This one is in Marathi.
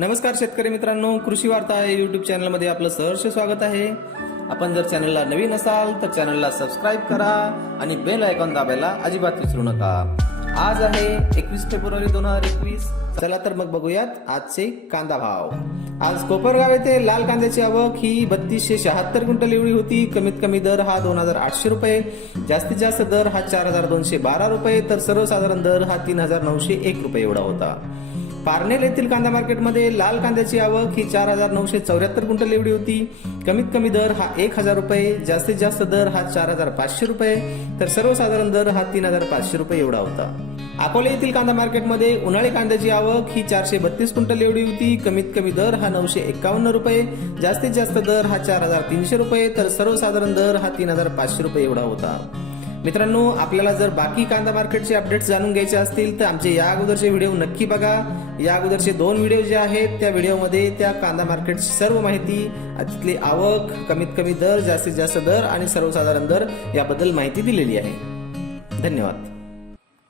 नमस्कार शेतकरी मित्रांनो कृषी वार्ता आहे युट्यूब चॅनलमध्ये आपलं सहर्ष स्वागत आहे. आपण जर चॅनलला नवीन असाल तर चॅनलला सबस्क्राईब करा आणि बेल आयकॉन दाबायला अजिबात विसरू नका. आज आहे एकवीस फेब्रुवारी दोन हजार एकवीस. चला तर मग बघूयात आजचे कांदा भाव. आज कोपरगाव येथे लाल कांद्याची आवक ही बत्तीसशे शहात्तर क्विंटल एवढी होती. कमीत कमी दर हा दोन हजार आठशे रुपये. जास्तीत जास्त दर हा चार हजार दोनशे बारा रुपये. तर सर्वसाधारण दर हा तीन हजार नऊशे एक रुपये एवढा होता. पारनेर येथील कांदा मार्केटमध्ये लाल कांद्याची आवक ही चार हजार नऊशे चौऱ्याहत्तर क्विंटल एवढी होती. कमीत कमी दर हा एक हजार रुपये जास्तीत जास्त दर हा चार हजार पाचशे रुपये तर सर्वसाधारण दर हा तीन हजार पाचशे रुपये एवढा होता. अकोले येथील कांदा मार्केटमध्ये उन्हाळी कांद्याची आवक ही चारशे बत्तीस क्विंटल एवढी होती. कमीत कमी दर हा नऊशे एकावन्न रुपये जास्तीत जास्त दर हा चार हजार तीनशे रुपये तर सर्वसाधारण दर हा तीन हजार पाचशे रुपये एवढा होता. मित्रांनो आपल्याला जर बाकी कांदा मार्केटचे अपडेट्स जाणून घ्यायचे असतील तर आमचे या अगोदरचे व्हिडिओ नक्की बघा. या अगोदरचे दोन व्हिडिओ जे आहेत त्या व्हिडिओमध्ये त्या कांदा मार्केटची सर्व माहिती तिथली आवक कमीत कमी दर जास्तीत जास्त दर आणि सर्वसाधारण दर याबद्दल माहिती दिलेली आहे. धन्यवाद.